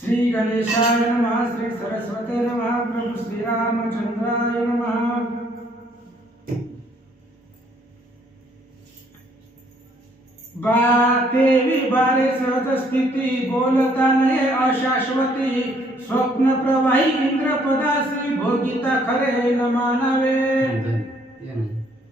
श्री गणेशाय नमः, श्री सरस्वती नमः, प्रभु श्री रामचंद्राय नमः। देवी बारे सहज स्थिती बोलता नये अशाश्वती स्वप्न प्रवाही इंद्र पदासी भोगिता खरे न मानावे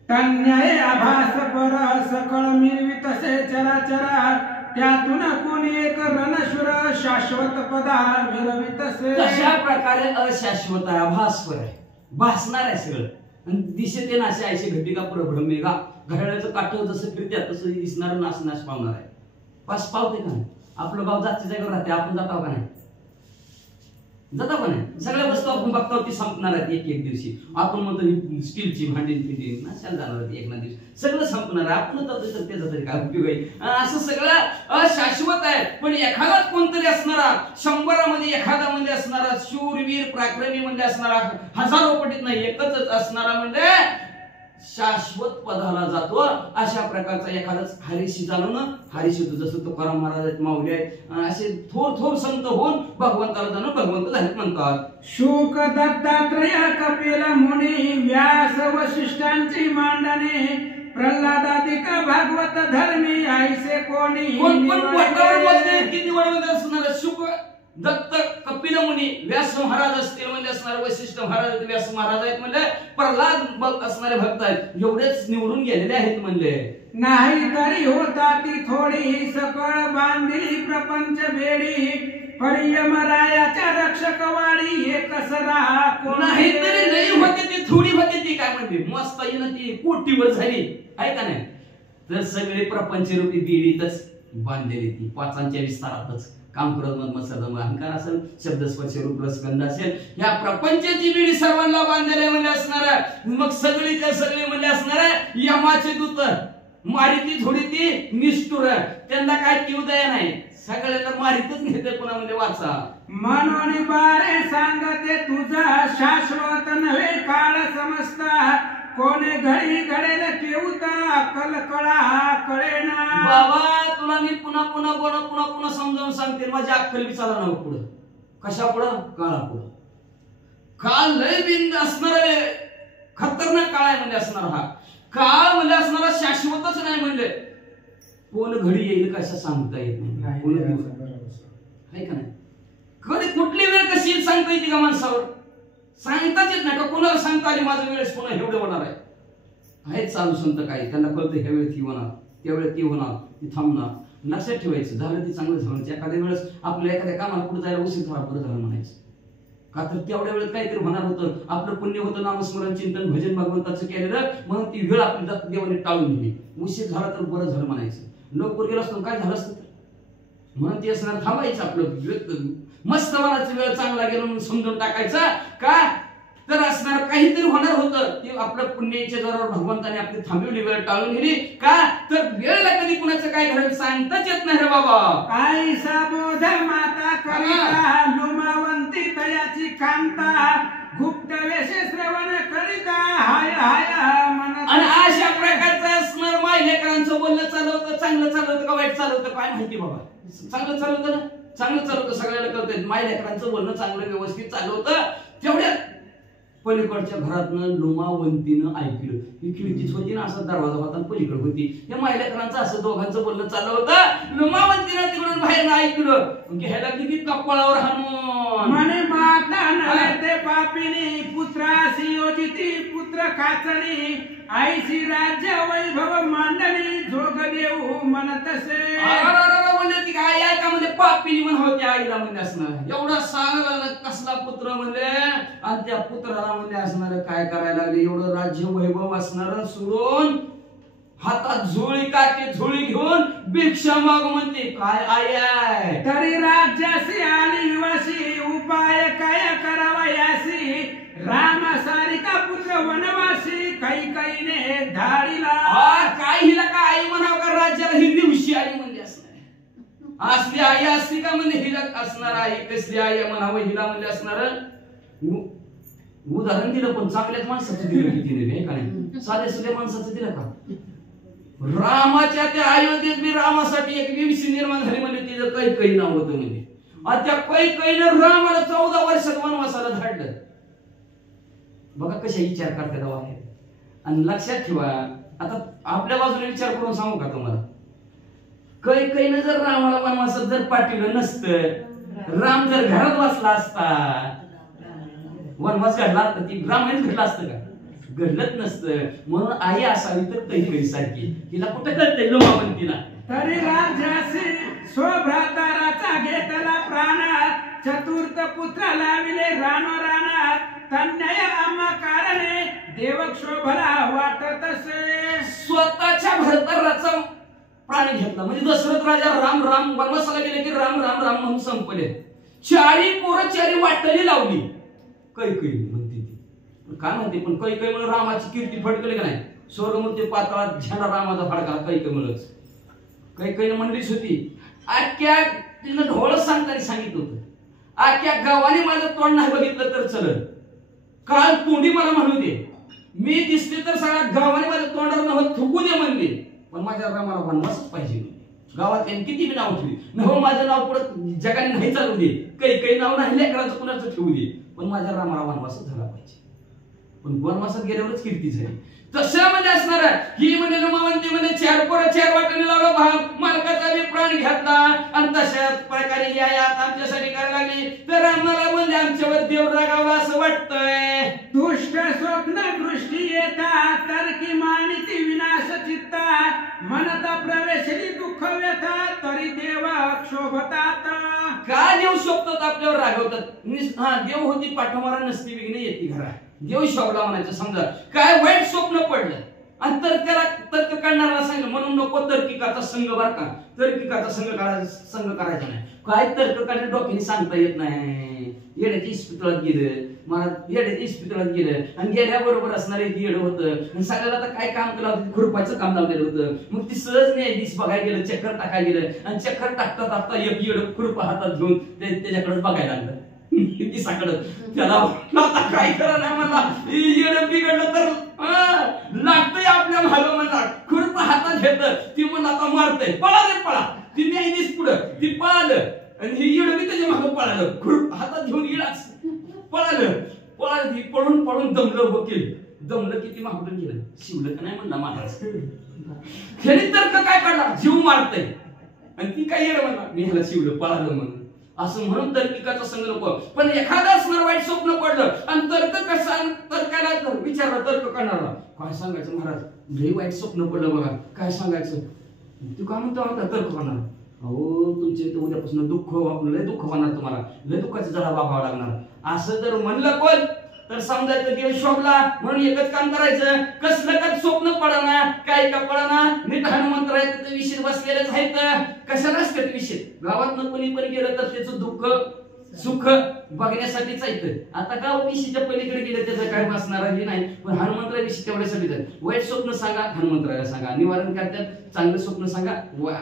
तन्याय आभास पर सकळ मिळवी तसे चराचरा त्यातून कोणी एक रणशूर शाश्वत पदा मिळवी तसे तशा प्रकारे अशाश्वत आहे, आभासपर आहे, भासणार आहे सगळं आणि दिसते ना असे ऐसे घटिका परब्रह्मेगा घड्याळाचं काठव जसं फिरत्यात तसं दिसणार नाश पावणार आहे। पास पावते का नाही? आपलं गाव जागच्या जागेवर राहते, आपण जाताव का नाही? जाता पण नाही। सगळ्या वस्तू आपण बघताव ती संपणार आहेत एक एक दिवशी। आपण म्हणतो ही स्टीलची भांडी पिंडी नाशाला जाणार आहेत एक ना दिवस सगळं संपणार आहे। आपण तर त्याचा तरी काय उपयोग आहे? असं सगळं अशाश्वत आहे। पण एखादाच कोणतरी असणारा 100 मध्ये एखादा म्हणजे असणारा शूरवीर पराक्रमी म्हणजे असणारा हजारो पटीत नाही एकच असणारा म्हणजे शाश्वत पदाला जातो। अशा प्रकारचा एखादाच हरीशी जाणून हरीशी जसं तुकाराम महाराज आहेत माऊली आहेत असे थोर थोर संत होऊन भगवंताला जाणून भगवंत झाले म्हणतात। शुक दत्तात्रय कपिल मुनी व्यास वशिष्ठांची मांडणे प्रल्हादादिक भागवत धर्मी ऐसे कोणी कोण पोटावर बसले किती वडवत असणार शुक दत्त कपिल मुनी व्यास महाराज असतील म्हणजे असणारे वशिष्ठ महाराज व्यास महाराज आहेत म्हणजे प्रल्हाद असणारे भक्त आहेत एवढेच निवडून गेलेले आहेत म्हणले नाही तरी होता ती थोडी सकळ बांधली प्रपंच बेडी परियमरायाच्या रक्षकवाडी हे कसरा नाही तरी नाही होते ती थोडी होते ती काय म्हणते मस्त येणं ती कोटीवर झाली आहे का नाही तर सगळे प्रपंच रूपी बेडीतच बांधलेली ती पाचांच्या विस्तारातच काम करत मग सदम अहंकार असेल शब्दस्पर्श रूप रसगंध असेल या प्रपंचाची बीडी सर्वांना बांधलेले म्हणजे असणार आहे। मग सगळीच्या सगळी म्हणजे असणार आहे यमाचे दूत मारिती थोडी ती निष्ठुर त्यांना काय किवदय नाही सगळ्यांना मारितच घेते पुन्हा म्हणजे वाचा म्हणून बारे सांगते तुझा शाश्वत नव्हे काळ समजता कोणे घडी घडेल केवता कलकळा कळेना बाबा तुला मी पुन्हा पुन्हा पुन्हा समजावून सांगते माझी अक्कल विचारा ना पुढं कशा पुढं काळा पुढं काळ लय बिंद असणार खतरनाक काळ आहे म्हणजे असणार हा काळ म्हणजे असणारा शाश्वतच नाही म्हणजे कोण घडी येईल कशा सांगता येत नाही कोण आहे का नाही कधी कुठली वेळ कशी सांगता येते का माणसावर सांगताच येत नाही का कोणाला सांगता आली माझं वेळेस पुन्हा एवढं होणार आहे आहेत चालू संत काही त्यांना कळतं ह्या वेळेत ती होणार त्यावेळेत ती होणार ती थांबणार लक्षात ठेवायचं झालं ती चांगलं झालं एखाद्या वेळेस आपल्या एखाद्या कामाला पुढे जायला उशीर थोडा बरं झालं म्हणायचं का तर तेवढ्या वेळेत काहीतरी होणार होतं आपलं पुण्य होतं नामस्मरण चिंतन भजन भगवंताचं केलेलं म्हणून ती वेळ आपली देवाने टाळून दिली उशीर झाला तर बरं झालं म्हणायचं लवकर गेलं असतं काय झालं असतं म्हणून ते असणार थांबायचं आपलं मस्त मनाचा वेळ चांगला गेला म्हणून समजून टाकायचा का तर असणार काहीतरी होणार होतं ते आपलं पुण्याच्या जोरावर भगवंताने आपली थांबवली वेळ टाळून गेली का तर वेळेला कधी कुणाचं काय घडेल सांगताच येत नाही रे बाबा आईसा बोध माता करिता लुमावंती तयाची कांता गुप्त वेशे श्रवण करिता हाय हाय म्हणत आणि अशा प्रकारचं असणार माय लेकरांचं बोलणं चालवतं चांगलं चालवतं का वाईट चालवतं काय माहिती बाबा चांगलं चालवतं ना चांगलं चालवतं सगळ्याला कळतंय माय लेकरांचं बोलणं चांगलं व्यवस्थित चालवतं तेवढ्यात पलीकडच्या घरातनं लुमावंतीनं ऐकलं ही खिडकीच होती ना असा दरवाजा होता पलीकडे होती या महिलेकरांचं असं दोघांचं बोलणं चाललं होतं लुमावंतीनं तिकडून बाहेर ऐकलं घ्यायला किती कपाळावर हाणून म्हणे माता नव्हे पापिनी पुत्रासी योजिती पुत्र काचणी आईशी राज्य वैभव मांडणी जोग देऊ म्हणतसे बोलले ती काय आहे का म्हणजे पापिनी म्हण होती आईला म्हणजे असणार एवढा सांगला कसला पुत्र म्हणजे आणि त्या पुत्राला म्हणजे असणार काय करायला लागले एवढं राज्य वैभव असणार सोडून हातात झोळी काठी झोळी घेऊन भिक्षा माग म्हणते काय आई आहे तरी राज्यासी आली विवासी उपाय काय करावा यासी राम सारिका पुत्र वनवासी कैकईने धाडीला काय हिला का आई म्हणावं का राज्याला ही दिवशी आई म्हणजे असणार असली आई असती का म्हणजे हिला असणार आई कसली आई म्हणावं हिला म्हणजे असणार उदाहरण दिलं पण चांगल्याच माणसाचं दिलं किती नाही का नाही साध्या सुध्या माणसाचं दिलं का रामाच्या त्या अयोध्येत मी रामासाठी एक विवशी निर्माण झाली म्हणजे तिचं कैकई नाव होतं म्हणजे आणि त्या कैकेयीनं रामाला 14 वर्षात वनवासाला धाडलं. बघा कशा विचार करतात बाहेर. आणि लक्षात ठेवा, आता आपल्या बाजूने विचार करून सांगू का तुम्हाला, कैकेयीनं जर रामाला वनवासात जर पाठवलं नसतं, राम जर घरात बसला असता, वनवास घडला असता, ती रामायण घडलं असतं का? घडलंच नसतं. म्हणून आई असावी तर कैकेयी सारखी. तिला कुठं कळतंय लोमावंतीला? तरी राजासी स्वभ्राताराचा घेतला प्राणात, चतुर्थ पुत्र लाविले रानात, तन्मय आम्हा कारणे देवक शोभला वाटत असे. स्वतःच्या भरतराचा प्राण घेतला. म्हणजे दशरथ राजा राम राम वनवासाला गेले की राम राम राम म्हणून संपले. 4 पोरं 4 वाटली लावली. कैकेयी म्हणते ती काय म्हणते, पण कैकेयीमुळे रामाची कीर्ती फडकली का नाही? स्वर्गमूर्ती पाताळात झेंडा रामाचा फडकला कैकेयीमुळेच. कैकेयीनं म्हणलीच होती, आख्या तिनं ढोळ सांगताना सांगितलं होतं, आख्या गावाने माझं तोंड नाही बघितलं तर चलत, काल तोंडी मला म्हणू दे, मी दिसते तर सगळ्या गावाने माझ्या तोंडावर नाव थुकू दे म्हणले, पण माझ्या रामाला वनवासच पाहिजे. गावात त्यांनी किती बी नाव ठेवली, नव माझं नाव पुढे जगाने नाही चालू दे, काही नाव नाही लेकराचं कुणाचं ठेवू दे, पण माझ्या रामाला वनवासच झाला पाहिजे. पण वनवासात गेल्यावरच कीर्ती झाली. तशा मध्ये असणार ही म्हणजे लोमावंती म्हणजे 4 पोरं 4 वाटेने लावलं, भाग मालकाचा बी प्राण घेतला. आणि तशाच प्रकारे या आमच्यासाठी करायला लागली तर आम्हाला म्हणजे आमच्यावर देव रागावला असं वाटतंय. दुष्ट स्वप्न दृष्टी येतात, तर्की मानिती विनाश चित्ता, मनता प्रवेशली दुःख व्यथा, तरी देव शोभतात. का देव शोभतात आपल्यावर रागवतात? देव होती पाठोमारा नसती विघ्न येते घरा, देव शोभला म्हणायचं. समजा काय वाईट स्वप्न पडलं आणि तर त्याला तर्क काढणारा सांगितलं, म्हणून नको तर्किकाचा संघ बर का, तर्किकाचा संघ करायचा नाही. काय तर्क काढणं डोक्याने सांगता येत नाही. येड्याच्या इस्पितळात गेलं, मला येड्याच्या इस्पितळात गेलं आणि गेल्याबरोबर असणार एक येड होतं. सगळ्याला आता काय काम केलं होतं, खुरपायचं काम लावलेलं होतं. मग ती सहज न्यायाधीश बघायला गेलं, चक्कर टाकायला गेलं आणि चक्कर टाकता टाकता एक येड खुरपा हातात घेऊन त्याच्याकडे बघायला लागलं. ती साकडं त्याला आता काय करा नाही म्हणला, येड बिघडलं तर लागतंय आपल्या भालं म्हणला. खुरपा हातात घेतलं, ती म्हणून आता मारतय, पळा रे पळा. ती न्यायाधीश पुढं ती पळालं आणि ही येड बी त्याच्या मागं पळालं, खुरपा हातात घेऊन येडाच पळालं. ती पळून पळून दमलं वकील, दमलं किती मागून गेलं, शिवलं का नाही म्हणला महाराज. खेळी तर्क काय काढला, जीव मारतय आणि ती काय येड म्हणला, मी ह्याला शिवलं पळालं म्हणून. असं म्हणून तर्किकाचा संघ नको. पण एखादा असणार वाईट स्वप्न पडलं आणि तर्काला विचारलं, तर्क करणारा काय सांगायचं, महाराज लई वाईट स्वप्न पडलं बघा, काय सांगायचं? तू काय म्हणतो तर्क करणार, अहो तुमच्या इथं उद्यापासून लय दुःख होणार, तुम्हाला लय दुःखाचा जरा बघावा लागणार. असं जर म्हणलं कोण तर समजायचं देव शोभला. म्हणून एकच काम करायचं, कसलं का स्वप्न पडाना, काय का पडाना, नीट हनुमंत राहायचं, विषय बसलेलेच आहेत. कशाला असतात विषय? गावात कोणी पण गेलं तर त्याचं दुःख सुख बघण्यासाठीच आहे. आता का विषयीच्या पलीकडे गेलं त्याचं काय बसणार हे नाही, पण हनुमंतराय विषय तेवढ्यासाठीच आहे. वाईट स्वप्न सांगा, हनुमंतरायला सांगा निवारण करतात. चांगलं स्वप्न सांगा,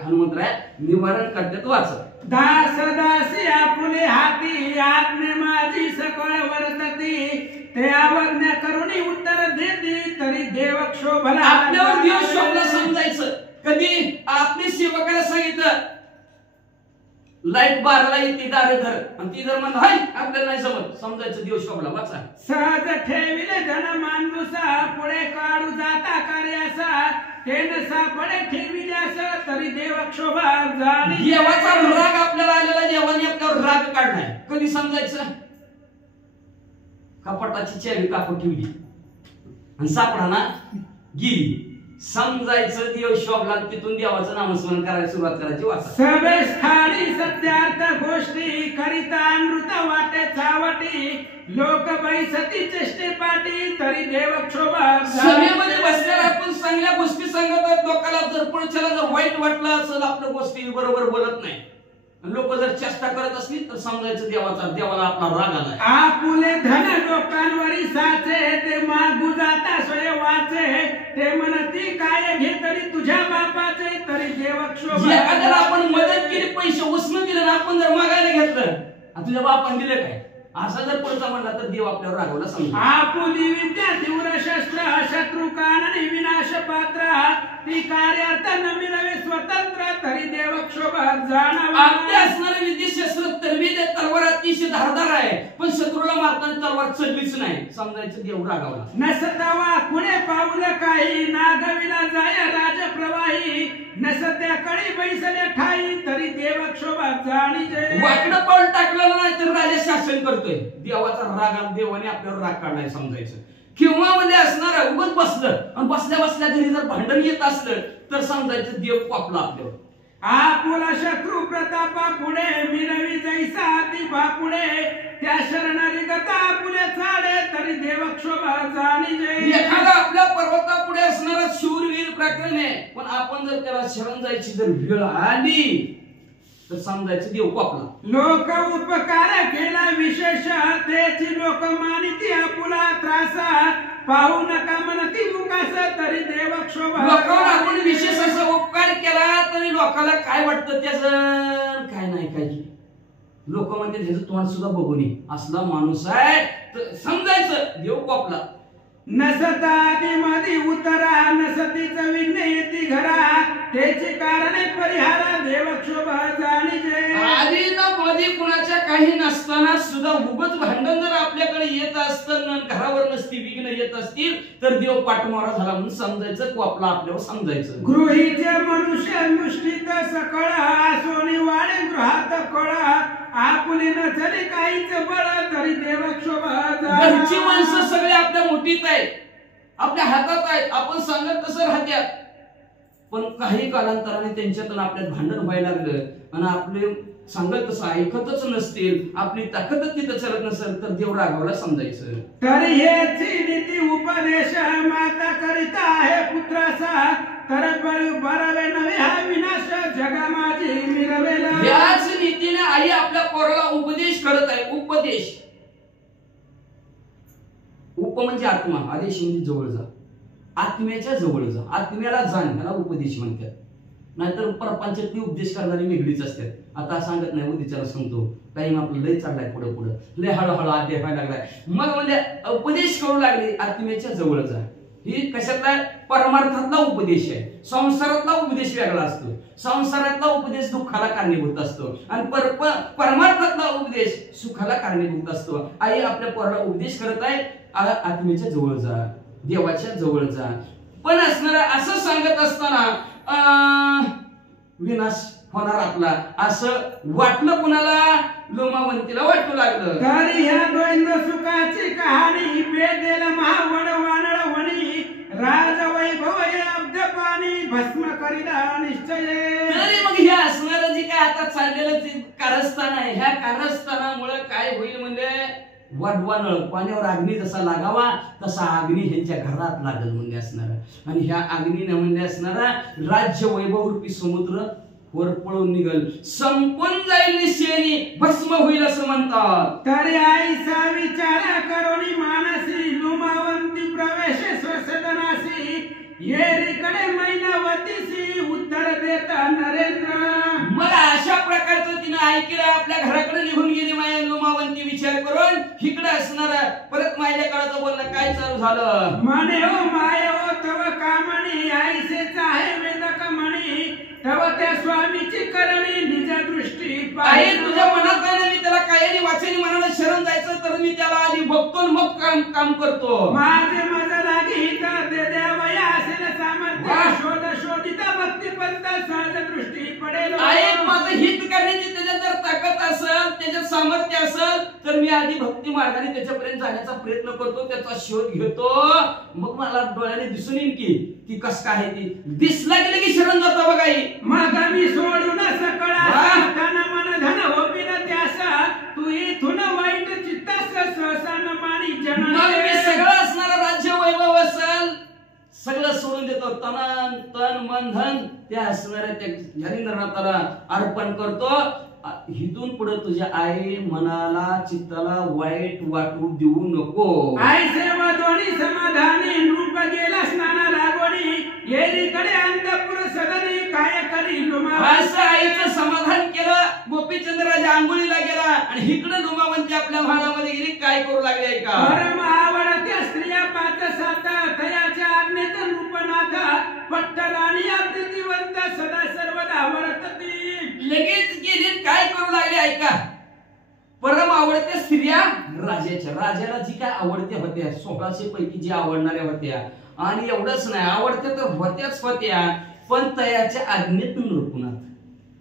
हनुमंतराय निवारण करतात. वाचा. दास दासी आपुले हाती, आज्ञे माझी सकळ वर्तती, ते आज्ञा करुणी उत्तर देती, तरी देव शोभला. आपल्यावर देव शोभला समजायचं. कधी आपली सेवकाला सांगितलं लाईट 12ला येते दारे धर, आणि ती जर म्हणलं हाय आपल्याला नाही समजायचं देव शोभला. वाचा. सहज ठेविले धन माणूसा, पुढे काढू जाता कार्यासा, तेन सापडे ठेविल्यास, तरी देव शोभा जाणी. देवाचा राग आपल्याला आलेला, देवाने आपल्यावर राग काढलाय. कधी समजायचं? कपाटाची चावी कापड ठेवली आणि सापडा ना गेली, समजायचं देव शोभला. तिथून देवाचं नामस्मरण करायला सुरुवात करायची. वाचा. सभे स्थानी सत्यार्थ गोष्टी, करिता अमृत वाटे चावटी, लोक बैसती चेष्टे पाटी, तरी देव शोभा. सभेमध्ये बसल्यावर आपण चांगल्या गोष्टी सांगतात लोकांना, जर पुढच्याला जर वाईट वाटलं असेल, आपल्या गोष्टी बरोबर बोलत नाही, लोक जर चेष्टा करत असतील तर समजायचं देवाला आपला राग आलाय. आपुले धन लोकांवरी साचे, ते मागू जाता स्वय वाचे, ते म्हणती काय घे तरी तुझ्या बापाचे, तरी देव शोभा. एखाद्याला आपण मदत केली, पैसे उसनं दिले ना, आपण जर मागायला घेतलं, तुझ्या बापाने दिले काय, असा जर पुढचा म्हणला तर देव आपल्यावर रागवला समजा. आपुली विद्या तीव्र शस्त्र शत्रू काननी विनाश पात्र ती कार्यार्थ न मिळवे स्वतंत्र तरी देव क्षोभात जाणावा. आपल्या असणारे विद्या शस्त्र तरबीज तलवार अतिशय धारदार आहे पण शत्रूला मारताना तलवार चढलीच नाही समजायचं देव रागावला. नसतावा कुणे पाऊल काही नागविला जाय राजप्रवाही नसत्या कळी बैसले ठाई तरी देव क्षोभात जाणीजे. वाकडं पाऊल टाकलेलं नाही तर राजा शासन करतोय देवाचा राग देवाने आपल्यावर राग काढलाय समजायचं. किंवा मध्ये असणार उगत बसलं आणि बसल्या बसल्या घरी जर भांडण येत असलं तर समजायचं देव पापला आपल्यावर. आपुला शत्रू प्रतापा पुढे मिरवी जैसा ती बापुढे त्या शरणारी गता पुढे चाडे तरी देव क्षोभा जाणीजे. एखादा आपल्या पर्वता पुढे असणारा शूरवीर प्रकरण आहे पण आपण जर त्याला शरण जायची जर वेळ आली तर समजायचं देव पापला. लोक उपकार केला विशेष त्याची लोक मानिती आपुला त्रासा पाहू नका म्हणती मुकास तरी देव क्षोभा. लोकांवर आपण विशेष असा उपकार केला तरी लोकांना काय वाटतं त्याचं काय नाही काय लोक म्हणते त्याचं तोंड सुद्धा बघू नये असला माणूस आहे तर समजायचं देव पापला. नसता मध्ये उतरा नसतीच विघ्नेती घरा त्याची कारणे परिहारा देव क्षोभा जाणीजे. आधी ना मध्ये कुणाच्या काही नसताना सुद्धा उगत भांडण जर आपल्याकडे येत असतं घरावर नसती विघ्न येत असतील तर देव पाठमारा झाला म्हणून समजायचं कोपला आपल्यावर समजायचं. गृहीचे मनुष्य मुष्टीत सकळ आसोनी वाडे गृहात कळ आपुली न चले काहीच बळ तरी देव क्षोभा. घरची माणसं सगळे आपल्या मुठीत आहेत आपल्या हातात आहेत आपण सांगत तसं राहत्यात पण काही कालांतराने त्यांच्यातून आपल्यात भांडण व्हायला लागलं आणि आपले सांगत तसं ऐकतच नसतील आपली ताकदच तिथं चालत नसेल तर देव रागावला समजायचं. तरी हेची नीती उपदेश माता करिता आहे पुत्राचा तर बरवे नवे हा विनाश जगा माझी मिरवेला. याच नीतीने आई आपल्या पोराला उपदेश करत आहे. उपदेश उप म्हणजे आत्मा आदेश म्हणजे जवळ जा आत्म्याच्या जवळ जा आत्म्याला जाण याला उपदेश म्हणतात. नाहीतर परपंचातली उपदेश करणारी वेगळीच असतात. आता सांगत नाही उद्याच्याला सांगतो टाइम आपलं लय चाललाय पुढे पुढे लय हळूहळू अध्याय व्हायला लागलाय मग म्हणजे उपदेश करू लागले आत्म्याच्या जवळ जा. ही कशातला परमार्थातला उपदेश आहे. संसारातला उपदेश वेगळा असतो. संसारातला उपदेश दुःखाला कारणीभूत असतो आणि परमार्थातला उपदेश सुखाला कारणीभूत असतो. आई आपल्या पोराला उपदेश करत आहे आत्म्याच्या जवळ जा देवाच्या जवळ जा पण असणारा असं सांगत असताना विनाश होणार आपला असं वाटलं कुणाला लोमावंतीला वाटू लागलं. तरी ह्या द्वैंद्व सुखाची कहाणी बेदेल महावड वानळ वणी राज वैभव अब्ध पाणी भस्म करीला निश्चय. तरी मग हे असणारं जे काय आता चाललेलं ते कारस्थान आहे ह्या कारस्थानामुळे काय होईल म्हणजे वाढवा नळ पाण्यावर अग्नी जसा लागावा तसा अग्नी ह्यांच्या घरात लागल म्हणजे असणार आणि ह्या अग्नीने म्हणजे असणारा राज्य वैभव रूपी समुद्र वर पळून निघल संपून जाईल निश्चयाने भस्म होईल असं म्हणतात. तरी आईचा विचार करोनी मानसी लुमावंती प्रवेश स्वसदनासी येरीकडे मैनावतीसी उत्तर देता नरेंद्र. मग अशा प्रकारचं तिने ऐकलं आपल्या घराकडे निघून गेली माया लुमावंती विचार करून इकडे असणारा परत माझ्या काळाचं बोलणं काय चालू झालं म्हणे हो माय हो तव कामणी आईसेच आहे वेदक म्हणी तव त्या स्वामीची करणी निज दृष्टी आई तुझ्या मनात काय नाही मी त्याला काही वाचनी मनाला शरण जायचं तर मी त्याला आधी बघतो मग काम करतो. माझे मज लागी दे देवया असेल सामर्थ्य शोध शोधिता भक्तिपंत सहज दृष्टी पडेल. आई माझं हित करण्याची त्याच्यात जर ताकद असेल त्याच्यात सामर्थ्य असेल तर मी आधी भक्ती मार्गाने त्याच्यापर्यंत जाण्याचा प्रयत्न करतो त्याचा शोध घेतो मग मला डोळ्याने दिसून येईल की ती कस काय ती दिसला गेलं की शरण जातो बघा आई. मग मी सोडून सकळा धन मन धन होपिन त्यासा तू इथून वाईट चित्तास सहसन मानी जन. मग मी सगळं असणारं राज्य वैभव असेल सगळं सोडून देतो तन मन धन त्या असणाऱ्या त्या हरिंद्रनाथाला अर्पण करतो. हिथून पुढे तुझ्या आई मनाला चित्ताला वाईट वाटू देऊ नको. आई सेवा दोन्ही समाधानी रूप गेला स्नाना लागोणी येरीकडे अंतपुर सदनी काय करी लुमा. असं आईचं समाधान केलं. गोपीचंद राजा आंघोळीला गेला आणि इकडे लुमावंती आपल्या भागामध्ये करू लागले आहे का? परम आवडत्या स्त्रिया 5-7 तयाच्या आज्ञेत नृपनाथ पट्टराणी प्रीतिवंत सदा सर्वदा वर्तती. लगेच गेले काय करू लागले ऐका. परम आवडत्या स्त्रिया राजाला जी काय आवडत्या होत्या 1600 पैकी जी आवडणाऱ्या होत्या आणि एवढंच नाही आवडत्या तर होत्याच होत्या पण तयाच्या आज्ञेत नृपनाथ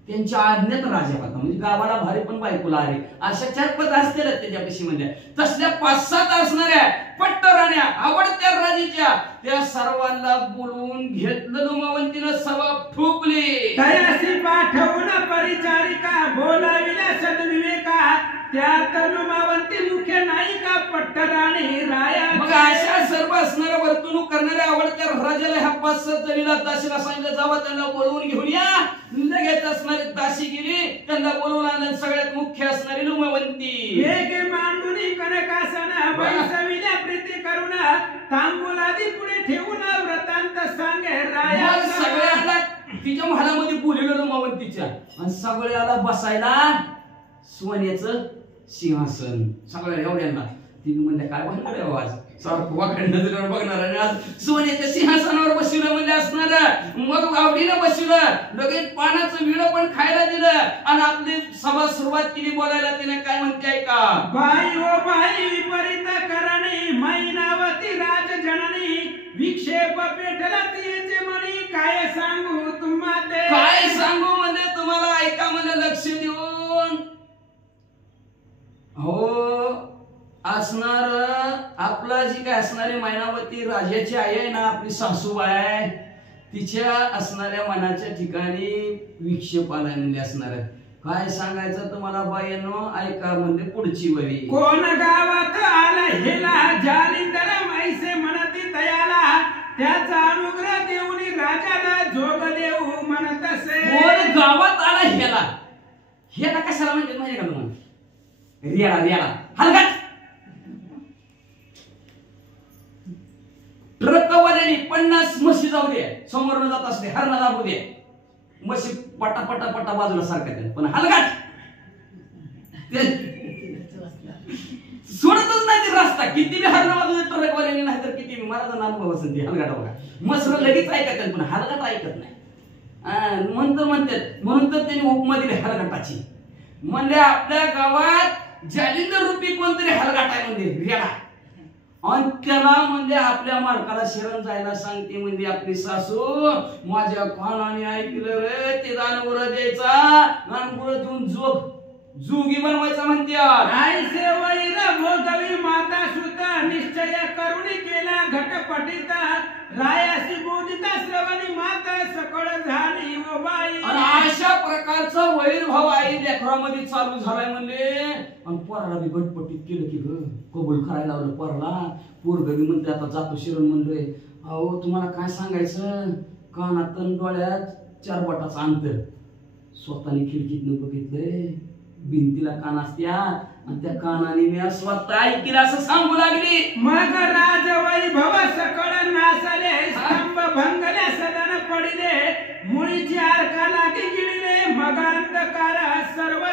त्यांच्या आज्ञेत राजा होता म्हणजे गावाला भारी पण बायकोला आले अशा 4-5 असतील त्याच्यापाशी म्हणजे तसल्या 5-7 असणाऱ्या पट्टराण्या आवडत्या राजाच्या त्या सर्वांना बोलवून घेतलं लुमावंतीनं सभा ठोकली. तयासी पाठवून परिचारिका बोलाविल्या सद्विवेका त्यात लुमावंती मुख्य नायिका पट्टराणी राया. मग अशा सर्व असणाऱ्या वर्तणूक करणाऱ्या आवडत्या राजाला ह्या 5-7 जणीला दासीला सांगितलं जावं त्यांना बोलवून घेऊन या. लगेच असणारी दासी गेली त्यांना बोलवून आणलं. सगळ्यात मुख्य असणारी लुमावंती वेगे मांडुनी कनकासन बैसविल्या प्रीती करून तांबूलादी पुढे ठेवून व्रतांत सांगे राया. सगळ्याला तिच्या महालामध्ये बोलवलं लुमावंतीच्या आणि सगळ्याला बसायला सोन्याचं सिंहासन सगळ्या एवढ्यांना. ती म्हणजे काय भानगड आहे आज सारखं वाकडं बघणार आणि आज सोन्याच्या सिंहासनावर बसवलं म्हणजे असणार. मग आवडीनं बसवलं लगेच पानाचं विडं पण खायला दिलं आणि आपली सभा सुरुवात केली बोलायला. तिने काय म्हणते का. बाई ओ बाई विपरीत करणी मैनावती राज जननी विक्षेप पेटला तिचे मणी काय सांगू तुम्हा ते. काय सांगू म्हणजे तुम्हाला ऐका म्हणजे लक्ष देऊन. हो असणार आपला जी काय असणारी मैनावती राजाची आई आहे ना आपली सासूबाई तिच्या असणाऱ्या मनाच्या ठिकाणी विक्षेप आला म्हणजे असणार. काय सांगायचं तुम्हाला बाईंनो ऐका म्हणजे पुढची वरी. कोण गावात आला हेला जालिंदर मैसे म्हणती तयाला त्याचा अनुग्रह देऊनी राजाला जोग देऊ म्हणत असे. कोण गावात आला हेला कशाला म्हणतात माहिती का तुम्हाला. रेडा हलगट ट्रकवाल्याने 50 म्हशी जाऊ दे समोरून जात असते हरणा दाबू दे म्हशी पटा बाजूला सारखा पण हलगट सोडतच नाही ते रस्ता. किती बी हरणा बाजू ट्रकवाल्याने नाही तर किती बी महाराजांना अनुभव असेल ते हलगट बघा. मसर लगेच ऐकतात पण हलगट ऐकत नाही म्हणतात म्हणून तर त्यांनी उपमा दिली हलगटाची. म्हणजे आपल्या गावात जालिंदर रूपी कोणतरी हलगाट आहे म्हणजे रेडा आणि त्याला म्हणजे आपल्या मालकाला शरण जायला सांगते म्हणजे आपली सासू माझ्या कानाने ऐकलं रे ते दानवर द्यायचा दानवर देऊन जोगी बनवायचा म्हणतात. आईसे वैर भोगवी माता सुता निश्चय करुणी केला घटपटीत रायासी बोधिता श्रवणी माता सकळ झाली व बाई. आणि अशा प्रकारचा वैरभाव आई लेकरामध्ये चालू झालाय म्हणले आणि पोराला बी घटपटीत केलं की ग कबूल करायला लावलं पोराला. पोरगवी म्हणते आता जातो शिरण म्हणलोय. अहो तुम्हाला काय सांगायचं कानात डोळ्यात 4 बोटाचं अंतर. स्वतःने खिडकीतनं बघितलंय भिंतीला कान असत्या आणि त्या कानाने मी स्वतः ऐकलं असं सांगू लागली. मग राजवैभव सकळ नासले स्तंभ भंगले सदन पडिले मुळीची आरका लागी गिळले मग अंधकार सर्व.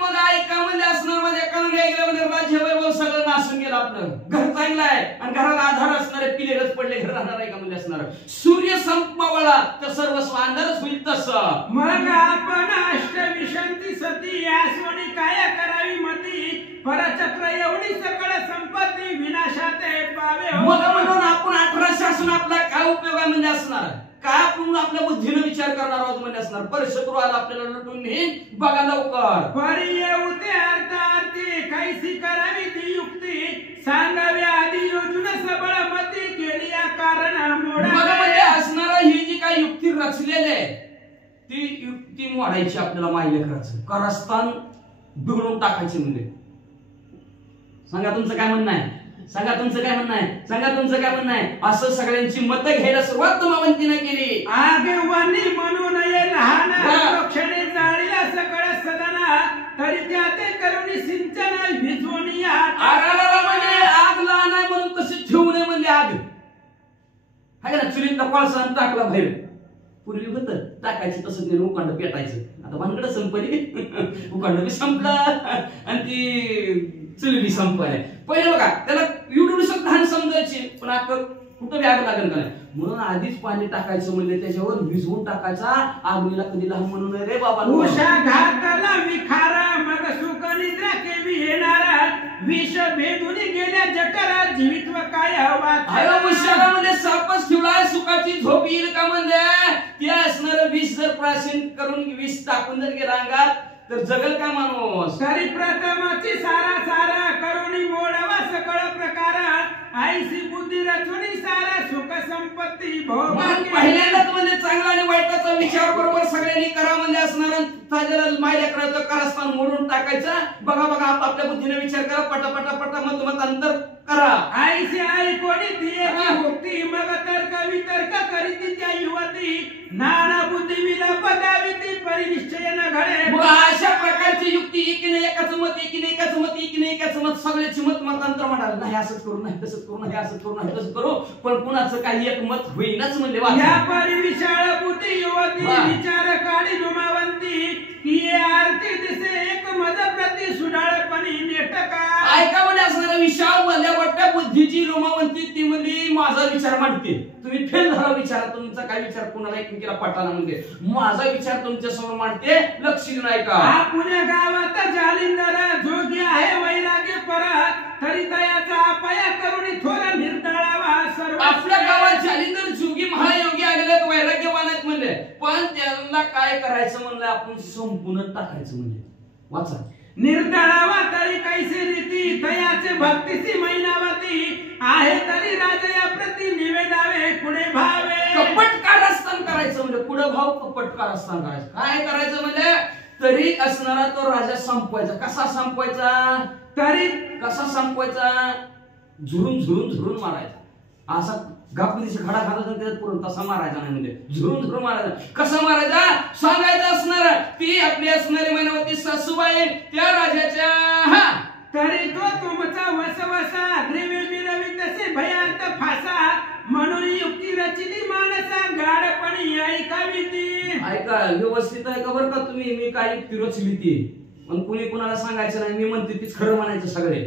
मग ऐका म्हणजे असणार माझ्या कान गेलं म्हणजे राज्यवैभव सगळं नासून गेलं. आपलं घर चांगलं आहे आणि घराला आधार असणारे पिलेरच पडले घर राहणार आहे का म्हणजे असणार. सूर्य संपवाला तर सर्वस्व अंधारच होईल तसं. मग आपण अष्टविशंती सती यासवणी काय करावी मती परचक्र एवढी सकळ संपत्ती विनाशाते पावे. मग म्हणून आपण 1800 असून आपला काय उपयोग आहे म्हणजे असणार. काय आपण आपल्या बुद्धीने विचार करणार आहोत म्हणजे असणार. परशुराला आपल्याला लुटून नेईन बघा लवकर. परी येऊते अर्थार्थी कैसी करावी ती युक्ती सांगावी आधी योजना सबळ मती केली या कारण मोडा. म्हणजे असणारा ही जी काही युक्ती रचलेली आहे ती युक्ती मोडायची आपल्याला माहिती करायचं कारस्थान बिघडून टाकायचे म्हणजे. सांगा तुमचं काय म्हणणं आहे. सांगा तुमचं काय म्हणणं आहे. सांगा तुमचं काय म्हणणं आहे. असं सगळ्यांची मतं घ्यायला सुरुवात लुमावंतीने केली. आगेवानी म्हणून ये लहान क्षणे जाळीला सकळ सदना तरी त्या ते करुणी सिंचन भिजवणी आगाला म्हणजे आग लहान आहे म्हणून तशी ठेवू नये म्हणजे आग आहे ना. चुलीतला कोळसा टाकला बाहेर पूर्वी होत टाकायचं तसंच नाही उकांड पेटायचं. आता भानगड संपली उकांड बी संपला आणि ती चुली बी ती संपायला. पहिले बघा त्याला एवढं धान समजायची, पण आता कुठं व्याग लागेल का नाही, म्हणून आधीच पाणी टाकायचं म्हणजे त्याच्यावर भिजवून टाकायचा. आगीला कधी लहान म्हणून रे बाबा. उषा घातला विखारा मग सुख निद्रा केवी येणारा, विष भेदून गेल्या जठरा जीवित्व काय हवा. उशाला सापच ठेवलाय, सुखाची झोप येईल का म्हणजे ते असणार विष जर प्राशन करून विष टाकून जर गेला अंगात तर जगल काय माणूस. तरी प्रथमाची सारा सारा करुणी मोडवा सकळ प्रकारा, आईसी बुद्धी रचुनी सारा सुख संपत्ती भोग. पहिल्यांदाच म्हणजे चांगला आणि वाईटाचा विचार बरोबर सगळ्यांनी करा म्हणजे असणार मायल्या करायचं कारस्थान मोडून टाकायचं. बघा बघा आपापल्या बुद्धीने विचार करा, पटापटा पटा मत अंतर करा. आईची आई कोणी ती मुक्ती मग तर्क वितर्क करीती त्या युवती, नाना बुद्धी विलाप दाविती परिनिश्चय न घडे. अशा प्रकारची युक्ती एकीने एकाच मत, एकीने एकाच मत, एकीने एकाच मत, सगळ्याची मत मतांतर म्हणाल. नाही असंच करू, नाही तसंच करू, नाही असंच करू, नाही तसंच करू, पण कुणाचं काही एक मत होईनच म्हणजे. या परी विशाळ बुद्धी युवती विचार काढी रुमावंती, की आरती दिसे एक मज प्रति सुडाळपणी नेटका. ऐका म्हणजे असणारा विशाळ भल्या मोठ्या बुद्धीची लोमावंती ती म्हणजे माझा विचार मांडते. तुम्ही फेल झाला विचार, तुमचा काय विचार कुणाला एकमेकीला पटाना म्हणजे माझा विचार तुमच्या समोर मांडते, लक्ष देऊन ऐका. पुण्या गावात जालिंदर जोगी आहे वैराग्य परत, तरी तयाचा अपया करुणी थोर निर्दळावा सर्व. आपल्या गावात जालिंदर जोगी महायोगी आलेले वैराग्यवान आहेत म्हणले, पण त्यांना काय करायचं म्हणलं आपण संपूर्ण टाकायचं म्हणजे. वाचा. निर्दळावा तरी कैसे रीती तयाचे भक्तीसी मैनावती, आहे तरी राजया प्रति निवेदावे पुढे भावे. कपट कारस्थान करायचं म्हणजे पुढे भाव कपट कारस्थान करायचं. काय करायचं म्हणजे तरी असणारा तो राजा संपवायचा. कसा संपवायचा, तरी कसा संपवायचा, झुरून झुरून झुरून मारायचा. असा गापणीची खडा खायचा त्याच्यात पुरून तसा मारायचा नाही म्हणजे झुरून झुरून मारायचा. कसा मारायचा सांगायचं असणार, ती आपली असणारी मैनावती सासूबाई त्या राजाच्या. हा तरी तो तुमचा वसवसा द्रव्य मिरवी तसे भयार्थ फासा, म्हणून युक्ती रचिली मानसा गाढपणी ऐकावी ती. ऐका व्यवस्थित ऐका बरं का तुम्ही. मी काय युक्ती रचली ती, पण कुणी कुणाला सांगायचं नाही. मी म्हणते तीच खरं म्हणायचं सगळे,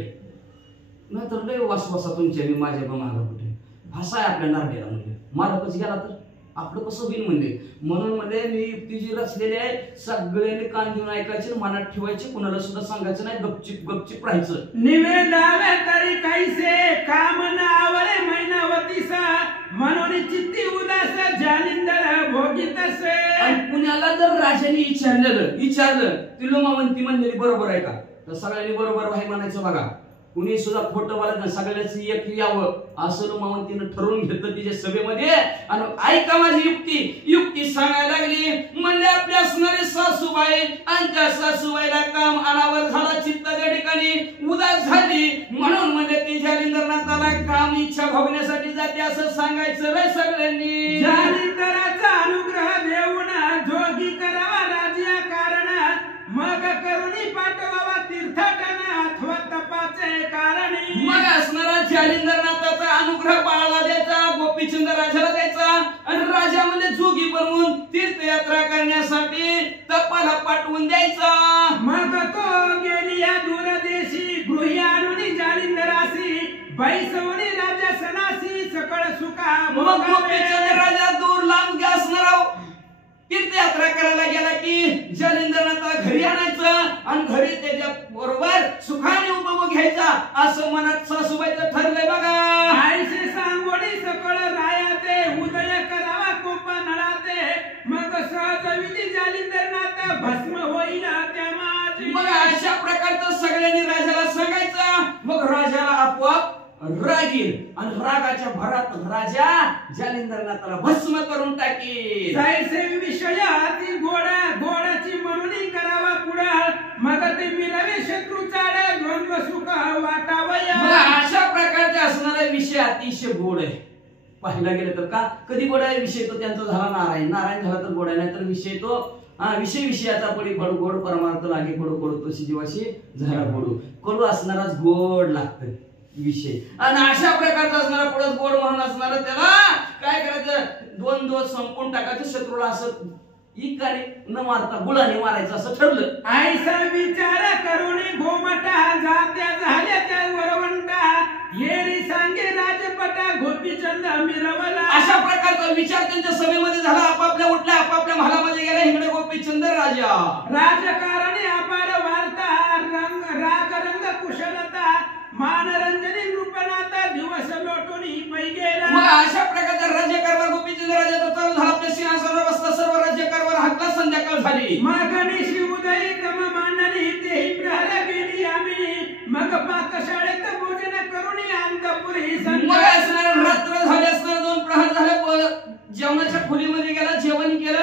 नाही तर लय वसवसा तुमच्या मी माझ्या मागा कुठे भाषा आहे आपल्या नारडेला म्हणजे. मारा कसं गेला तर आपलं कसं होईल म्हणजे. म्हणून म्हणजे मी युक्ती जी रचलेली आहे सगळ्यांनी कान देऊन ऐकायचे, मनात ठेवायचे, कुणाला सुद्धा सांगायचं नाही, गपचिप गपचिप राहायचं. निवेदावे तरी कैसे काम न आवरे मैनावतीसा, म्हणून चित्ती उदास जालिंदर भोगीतसे. आणि पुण्याला जर राजाने विचारलं ती लोमावंती म्हणलेली बरोबर आहे का, तर सगळ्यांनी बरोबर आहे म्हणायचं. बघा कुणी सुद्धा खोटं बोलत नाही, सगळ्याच एक यावं असं लोमावंतीनं ठरवून घेतलं तिच्या सभेमध्ये. आणि ऐका माझी युक्ती सांगायला लागली. म्हणले आपल्या असणारे सासूबाई आणि त्या सासूबाईला काम अनावर झाला, चित्त त्या ठिकाणी उदास झाली, म्हणून म्हणजे ती जालिंदरनाथाला काम इच्छा भोगण्यासाठी जाते असं सांगायचं रे सगळ्यांनी. जालिंदराचा अनुग्रह देऊन जोगी करावा राजिया कारण, मग करुणी पाठवावा तीर्थाटना अथवा तपाचे कारणी. मग असणारा जालिंदरनाथाचा अनुग्रह बाळाला द्यायचा, गोपीचंद राजाला द्यायचा, आणि राजा म्हणजे जोगी बनवून तीर्थयात्रा करण्यासाठी तपाला पाठवून द्यायचा. मग तो गेली या दूरदेशी गृही आणून जालिंदरासी, बैसवणी राजा सनासी सकळ सुखा. मग गोपीचंद राजा दूर लांब असणारा तीर्थयात्रा करायला गेला की जालिंदरनाथाला घरी आणायचं आणि घरी त्याच्या बरोबर सुखाने उपभोग घ्यायचा असं मनात सासूबाईचं ठरलंय. बघा आईसे सांगोडी सकळ राया ते उदय करावा कोपा नळाते, मग सहज विधी जालिंदरनाथ भस्म होईल त्या माझी. मग अशा प्रकारचं सगळ्यांनी राजाला सांगायचं. मग राजाला आपोआप राग येईल आणि रागाच्या भरात राजा जालिंदरनाथाला भस्म करून टाकील. जैसे विषय अति गोडाची म्हणून करावा पुढा, मग ते मिळवे शत्रू चाड द्वंद्व सुख वाटावया. अशा प्रकारचे असणारा विषय अतिशय गोड आहे. पाहिला गेलं तर का कधी गोड आहे विषय तो त्यांचा झाला नारायण झाला तर गोड आहे, नाही तर विषय तो विषयाचा पडी बडू गोड परमार्थ लागे कडू कडू तशी जीवाशी झाला कडू कडू असणाराच गोड लागतं विषय. आणि अशा प्रकारचा असणारा पुढे गोड म्हणून असणारा त्याला काय करायचं, दोन दिवस संपून टाकायचं, शत्रूला असं इकाने न मारता गुळाने मारायचं असं ठरलं. आईसा विचार करून घोमटा जात्या झाल्या त्या प्रकारचा विचार त्यांच्या सभेमध्ये झाला. आपापल्या उठल्या, आपापल्या महालामध्ये गेल्या. इकडे गोपीचंद राजा राजकारणी अपार वार्ता, राग रंग कुशलता, मानरंजनी नृपनाता, दिवस लोटून पै गेला. मग अशा प्रकारचा राज्यकारभार गोपीचंद राजाचा चालू झाला. आपल्या सिंहासनावर बसला. सर्व राज्यकारभार हातला. संध्याकाळ झाली. मग निशी उदयी तम मांडणी, तेही प्रहर गेली आम्ही. मग पाकशाळेत भोजन करून अंतपुरी मग असणार रात्र झाले असणार. 2 प्रहर झाले. जेवणाच्या खोलीमध्ये गेला. जेवण केलं.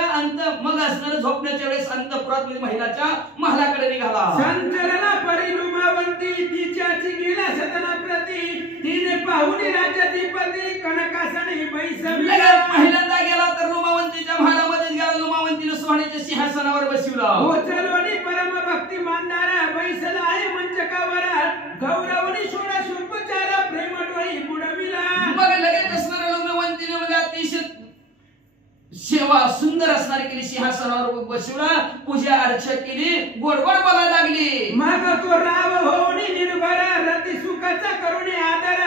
मग असणार झोपण्याच्या वेळेस अंतपुरात महिलाच्या महालाकडे निघाला. संचलना परिलुमावंती, तिच्याची गेला सदना प्रती. तिने पाहुणी राज्याधिपती, कनकासनी बैसविला. पहिल्यांदा गेला तर लुमावंतीच्या महालामध्ये गेला. लुमावंतीने सोहण्याच्या सिंहासनावर बसविला. ओचलोनी परम भक्ती मानणारा, बैसला आहे मंचकावर. गौरवनी षोडशोपचार, प्रेम डोळी बुडविला. मग लगेच असणाऱ्या लुमावंतीने म्हणजे अतिशय सेवा सुंदर असणारी केली. सिंहासनावर बसवला. पूजा अर्चा केली. गोड गोड बोलायला लागली. मग तो राव होऊनी निर्भर, रती सुखाचा करुणी आदर.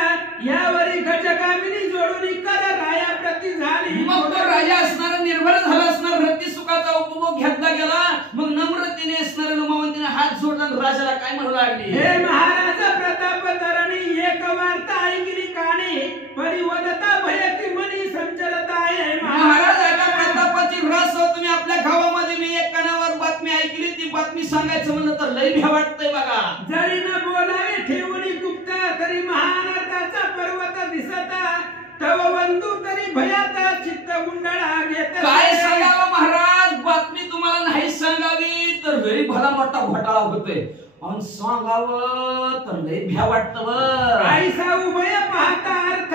यावरी गजगामिनी जोडून कर राया प्रती झाली. मग तो राजा असणार निर्भर झाला असणार. रती सुखाचा उपभोग घेतला गेला. मग नम्रतेने असणाऱ्या लुमावंतीने हात जोडला. राजाला काय म्हणू लागली, हे महाराज प्रताप धरणी, एक वार्ता ऐकली कानी. परिवदता भयती मनी संचलता आहे. महाराज प्रतापाची रास तुम्ही आपल्या गावामध्ये मी एक कानावर बातमी ऐकली. ती बातमी सांगायचं म्हणलं तर लई भ्या वाटतंय बघा. जरी न बोलावे ठेवणी गुप्त, तरी महाराजाचा पर्वत दिसता. तव बंधू तरी भयाता, चित्त गुंडाळा घेत. काय सांगावं महाराज, बातमी तुम्हाला नाही सांगावी तर लई भला मोठा घोटाळा होतोय. आणि सांगावं तर लई भ्या वाटतं. ऐसा उभय पाहता अर्थ,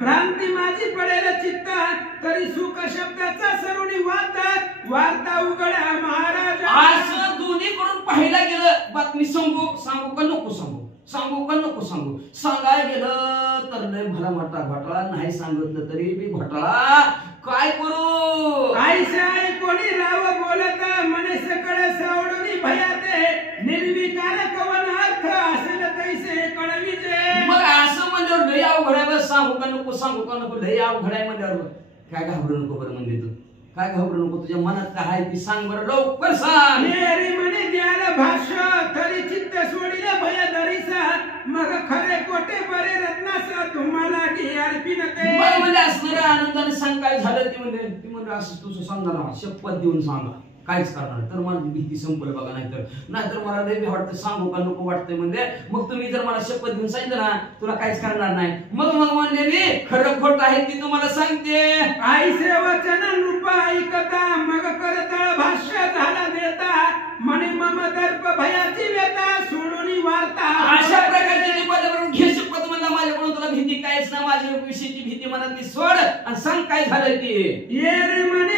भ्रांती माझी पडेल चित्त. तरी सुख शब्दाचा सरुणी वार्ता उघडा महाराज. असं दोन्हीकडून पाहायला गेलं. बातमी सांगू का नको सांगू, सांगू का नको सांगू. सांगायला गेलं तर लय भला मोठा घोटाळा. नाही सांगितलं तरी बी घोटाळा. काय करू. ऐसा कोणी राव बोलत, मने सकळ सावडून भयाते. निर्विकार कवन अर्थ, असेल तैसे कळविते. मग असं म्हणल्यावर लय अवघड आहे. सांगू का नको, सांगू का नको, लय अवघड आहे म्हणल्यावर काय घाबरू नको बरं. म्हणजे तू काय घाबरू नको. तुझ्या मनात काय आहे ती सांग बरं, लवकर सांग. मेरी म्हणे द्याल भाष्य, तरी चित्त सोडिले भय धरीसा. मग खरे कोटे बरे रत्नास, तुम्हाला घे अर्पिनते. मग म्हणजे असणाऱ्या आनंदाने सांग काय झालं. ती म्हणजे असं तुझं सांगणार, शपथ देऊन सांगा. काहीच करणार तर माझी भीती संपलं बघा. नाहीतर मला लय वाटतं. सांगू का नको वाटतंय म्हणजे. मग तुम्ही जर मला शपथ देऊन सांगितलं ना तुला काहीच करणार नाही. मग म्हणले मी खरं खोट आहे ती तुम्हाला सांगते. आईचे वचन नृप ऐकता, मग करतळ भाष्य झाला देता. म्हणे मम दर्प भयाची व्यथा, सोडून वार्ता. अशा प्रकारची बरोबर घे शपथ म्हणला. माझ्याकडून तुला भीती काहीच ना. माझ्या विषयीची भीती मनातली सोड आणि सांग काय झालं ते. ये रे म्हणे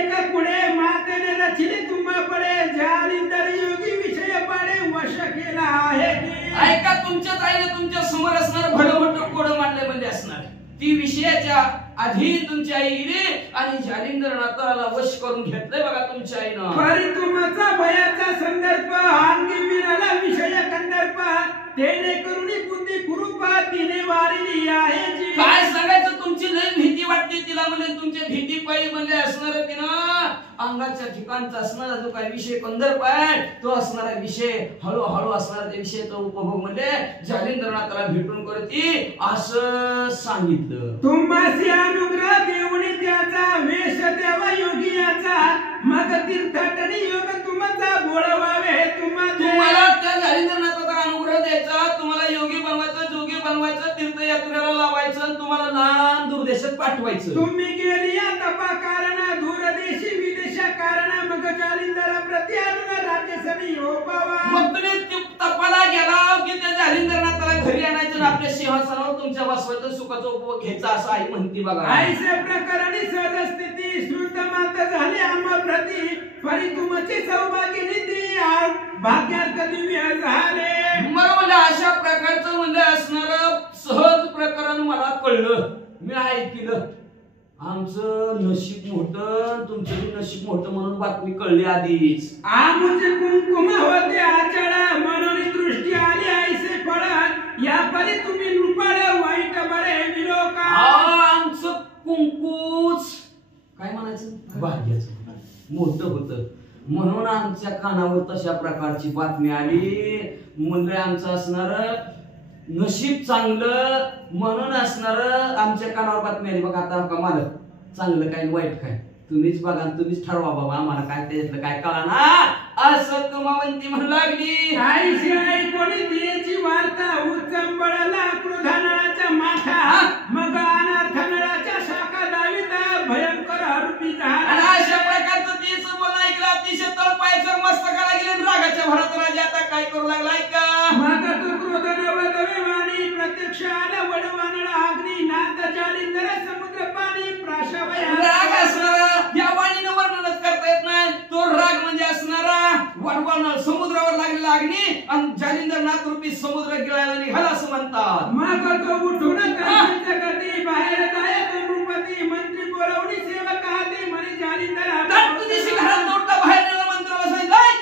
एका पुढे मातेने रचिले तुम्हा पडे. जालिंदर योगी विषय पाडे, वश केला आहे की. ऐका, तुमच्याच आईने तुमच्या समोर असणार भलं मोठं कोडं मांडले म्हणजे असणार. ती विषयाच्या आधी तुमची आई गेली आणि जालिंदर नाताला वश करून घेतलंय बघा तुमच्या आईनं. परी तुमचा भयाचा संदर्भ, अंगी मिळाला विषय कंदर्प. तेने करुणी बुद्धी कुरूपा, तिने वारिली आहे जी. काय सांगायचं, तुमची लय भीती वाटते तिला. म्हणजे तुमच्या भीती पायी म्हणजे असणार तिनं अंगाच्या ठिकाणचा असणारा जो काही विषय कंदर्प आहे तो असणारा विषय हळूहळू असणारा त्या विषयाचा उपभोग म्हणजे जालिंदरनाथाला भेटून करती असं सांगितलं. तुम्हासी अनुग्रह देऊनी त्याचा, वेश द्यावा योगियाचा. मग तीर्थाटनी योग तुमचा बोळवावे. तुम्हाला त्या जालिंदरनाथाचा अनुग्रह द्यायचा. तुम्हाला योगी बनवायचं, जोगी बनवायचं, तीर्थयात्रेला लावायचं, तुम्हाला लांब दूरदेशात पाठवायचं. तुम्ही गेली तपा कारण दूरदेशी विदेशा कारण. मग जालिंदर प्रति आणून राज्यसनी हो पावा. मग तुम्ही तपाला गेला की त्या जालिंदरनाथाला घरी आणायचं, आपल्या सिंहासनावर तुमच्या बसवायचं, सुखाचा उपभोग घ्यायचा असं आई म्हणती बघा. आईचे प्रकरणी सहज स्थिती, श्रुत मात झाले आम्हा प्रती. परी तुमची सौभाग्यनी ती, भाग्यात दिव्य झाले. मग म्हणजे अशा प्रकारचं म्हणजे असणार सहज प्रकरण मला कळलं. मी ऐकलं. आमचं नशीब मोठं, तुमचं नशीब मोठं म्हणून बातमी कळली आधीच. आमचे कुंकुम होते आचळा, म्हणून दृष्टी आली आईसे फळ. या परी तुम्ही नृपळ वाईट बरे विलोका. आमचं कुंकूच मोठं होतं. म्हणून आमच्या कानावर तशा प्रकारची बातमी आली. म्हणलं आमचं असणार नशीब चांगलं म्हणून असणार आमच्या कानावर बातमी आली. बघा आता का मालक चांगलं काय वाईट काय तुम्हीच बघा तुम्हीच ठरवा बाबा आम्हाला काय त्याच्यातलं काय कळा ना असं कमावंती म्हणू लागली. आईशिवाय कोणी दियेची वार्ता उचंबळला क्रोधानळाचा माथा मग अनार्थनळाच्या शाखा दाविता भयंकर हरुपी आणि अशा प्रकारचं तेच बोलणं ऐकलं अतिशय तळपायचं मस्तकाला गेले रागाच्या भरात राजा आता काय करू लागलाय का मग तू क्रोधन वदवे वाणी प्रत्यक्ष आला वडवानळा अग्नी नाद जालिंदर समुद्र पाणी प्राशवया राग असणारा या वाणीनं वर्णनच करता येत नाही. तो राग म्हणजे असणारा वडवानळ समुद्रावर लागलेला अग्नी आणि जालिंदरनाथ रूपी समुद्र गिळायला निघाला असं म्हणतात. मग तो उठून गती बाहेर जाय तो नृपती मंत्री बोलवणी सेवक हाती म्हणे जालिंदर तुझी घरात नोटा बाहेर नेला मंत्राला सांगितलंय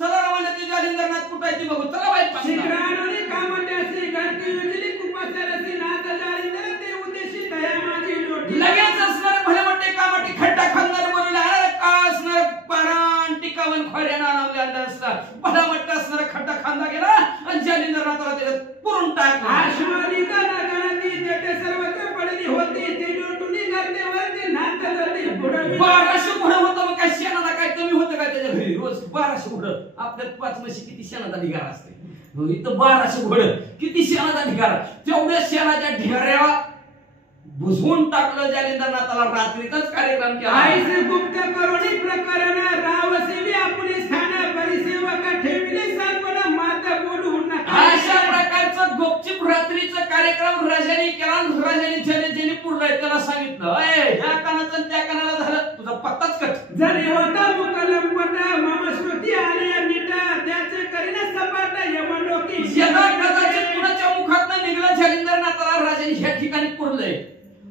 चला रवाना ती जालिंदरनाथ कुठायची बघू चला वाईट शिखरानोनी कामट्यासी घरती युजली कुपासरसी नाथ जालिंदर ते उद्देशी दया माझी लोटी लगेच असणार भले मोठे कामाटी खड्डा खांदार बोलला का असणार परान टिकावन खोऱ्याना नामले अंडा असतात भला मोठा असणार खड्डा खांदा गेला आणि जालिंदरनाथला त्याच्यात पुरून टाकला. आश्वाली गणाती तेथे सर्वत्र पडली होती ती लोटुनी घरते वरती नाथ जल्दी बुडवी 1200 घोडं होतं मग काय शेणाला काय कमी होतं काय त्याच्या घरी रोज 1200 घोडं आपल्यात 5 म्हशी किती शेणाचा ढिगारा असते इथं 1200 घोडं किती शेणाचा ढिगारा तेवढ्या शेणाच्या ढिगाऱ्यावर बुजवून टाकलं जालिंदरनाथाला रात्रीतच कार्यक्रम केला. आईसे गुप्त करुणी प्रकरण रावसेवी आपली स्थान परिसेवक ठेविले सर्व मात बोलून अशा प्रकारचं गुपचूप रात्रीचा कार्यक्रम राजाने केला. राजाने ज्याने पुरलाय त्याला सांगितलं ह्या कानाचं त्या कानाला झालं तुझा पत्ताच कट जरी होता मुकलंपट मम श्रुती आले नीट त्याचे करीन सपाट यमलोकी यदा कदाचित कुणाच्या मुखातनं निघलं जालिंदरनाथाला राजाने ह्या ठिकाणी पुरलंय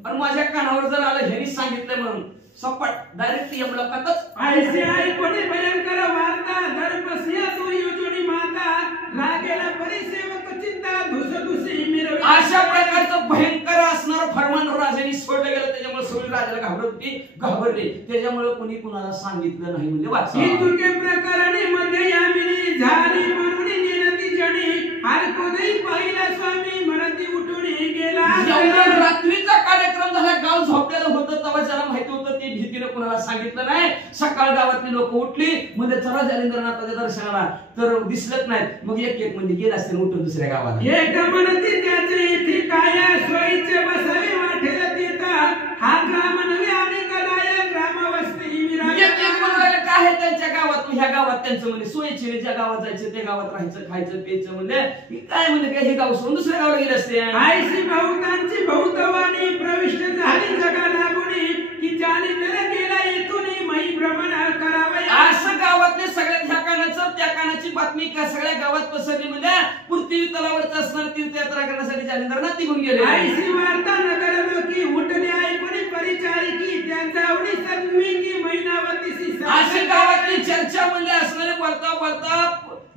आणि माझ्या कानावर जर आलं ह्यांनी सांगितलं म्हणून सपाट डायरेक्ट यमलोकातच ऐसे आई कोणी भयंकर वार्ता धर्मसिंह दुर्योधनी माता रागेला परिसेवक चिंता धुसधुसी मिरवी अशा प्रकारचं भयंकर असणारं फरमान राजाने सोडलं गेलं त्याच्यामुळे सगळी राजाला घाबरली त्याच्यामुळे कोणी कुणाला सांगितलं नाही म्हणजे वाचा ही तुके प्रकरणे मध्ये यामिनी झाली म्हणून नेनती जणी हर कोणी पाहिला स्वामी म्हणती उठून गेला. एवढा रात्रीचा कार्यक्रम झाला गाव झोपलेलं होतं तेव्हा ज्याला माहिती होतं ते भीतीने कुणाला सांगितलं नाही. सकाळ गावातली लोक उठली म्हणजे चला जालिंदरनाथाच्या दर्शनाला तर दिसलत नाहीत मग एक म्हणजे गेला असतील उठून दुसऱ्या गावाला एक म्हणती त्याचे इथे काय सोयीचे बसावे वाटेल तिथं हा ग्राम नव्हे आणि कराय ग्रामवस्ती काय आहे त्यांच्या गावात ह्या गावात त्यांचं म्हणजे सोयीचे ज्या गावात जायचं त्या गावात राहायचं खायचं प्यायचं म्हणजे काय म्हणजे काय हे गाव सोडून दुसऱ्या गावाला गेले असते. आईशी बहुतांची बहुतवाणी प्रविष्ट झाली जगा लागुनी की जालिंदर गेला येथून मही भ्रमण करावे असं गावातले सगळ्या ह्या कानाचं त्या कानाची बातमी का सगळ्या गावात पसरली म्हणजे पृथ्वी तलावरच असणार तीर्थयात्रा करण्यासाठी जालिंदरनाथ निघून गेले. आईशी वार्ता नगर लोकी उठले ऐकून परिचारिकी त्यांचा आवडी सद्मी की महिनावतीशी अशा गावातली चर्चा म्हणजे असणारे बोलता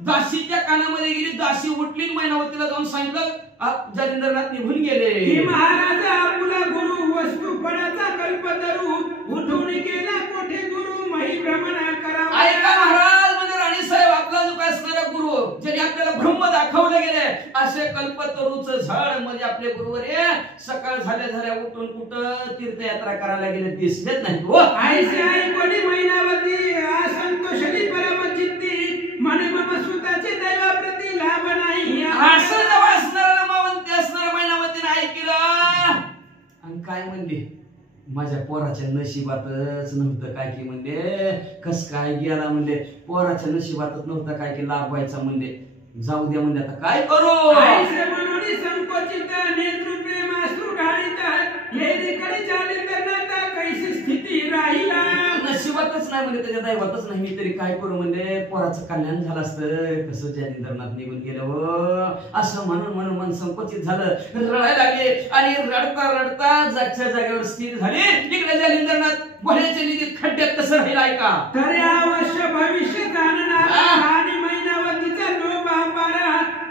दासीच्या कानामध्ये गेली दासी उठली महिनावतीला जाऊन सांगितलं जालिंदरनाथ निघून गेले. महाराज आपला गुरु वस्तू फळाचा कल्पतरू उठून गेला कोठे गुरु मही भ्रमण करावा. ऐका महाराज म्हणजे राणी साहेब आपला जो काय असणारा गुरु ज्याने आपल्याला ब्रह्म दाखवले गेले असे कल्पतरूचं झाड म्हणजे आपले गुरुवर सकाळ झाल्या उठून कुठं तीर्थयात्रा करायला गेले दिसलेच नाही हो. ऐसे आई कोणी महिनावती असंतोषली परमचित्ती म्हणे मम सुताचे दैवाप्रती लाभ नाही असं जेव्हा असणारा मावंती असणारा महिनावतीने ऐकलं आणि काय म्हणले माझ्या पोराच्या नशिबातच नव्हतं काय की म्हणले कस काय गेला म्हणले पोराच्या नशिबातच नव्हतं काय की लाभ व्हायचा म्हणले जाऊ द्या म्हणले आता काय करू. ऐसे म्हणून संकोचित नेत्र प्रेम अश्रू ढाळीत हे देखणे जालिंदरनाथ कैसी स्थिती राहिला. नशिबातच नाही म्हणजे त्याच्या दैवातच नाही मी तरी काय करू म्हणजे पोराचं कल्याण झालं असतं कसं जालिंदरनाथ निघून गेलं असं म्हणून मन संकोचित झालं रडायला लागले आणि रडता जागच्या जागेवर स्थिर झाले. इकडे जालिंदरनाथ भल्याच्या निधीत खड्ड्यात कसं राहिला ऐका तरी अवश्य भविष्य जाणणार आणि महिनावतीचा लोभ अपार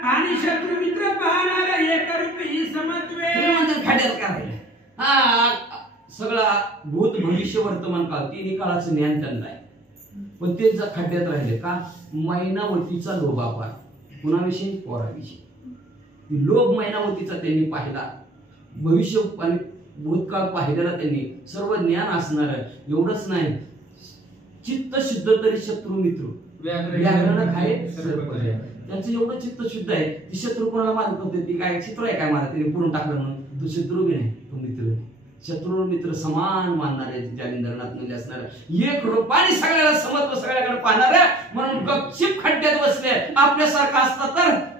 आणि शत्रू मित्र पाहणार एक रूपी समत्वे खड्ड्यात का राहिलं सगळा भूत भविष्य वर्तमान काळ तिन्ही काळाचं ज्ञान त्यांना आहे. पण ते खड्ड्यात राहिले का? मैनावतीचा लोभापार. कुणाविषयी? पोराविषयी. लोभ मैनावतीचा त्यांनी पाहिला, भविष्य आणि भूतकाळ पाहिलेला त्यांनी, सर्व ज्ञान असणार. एवढंच नाही, चित्त शुद्ध तरी शत्रू मित्र, व्याघ्रण खाये त्यांचं एवढं चित्त शुद्ध आहे. ती शत्रू कोणाला मारत होते, ती काय शत्रू आहे काय मारत, तिने पुरून टाकलं म्हणून. तो शत्रू बी नाही, तो मित्र नाही. शत्रू मित्र समान मानणारे जालिंदरनाथ म्हणजे असणार, एक रूपाने सगळ्याला समत्व, सगळ्याकडे पाहणारे. म्हणून गपचिप खड्ड्यात बसले. आपल्यासारखा असता तर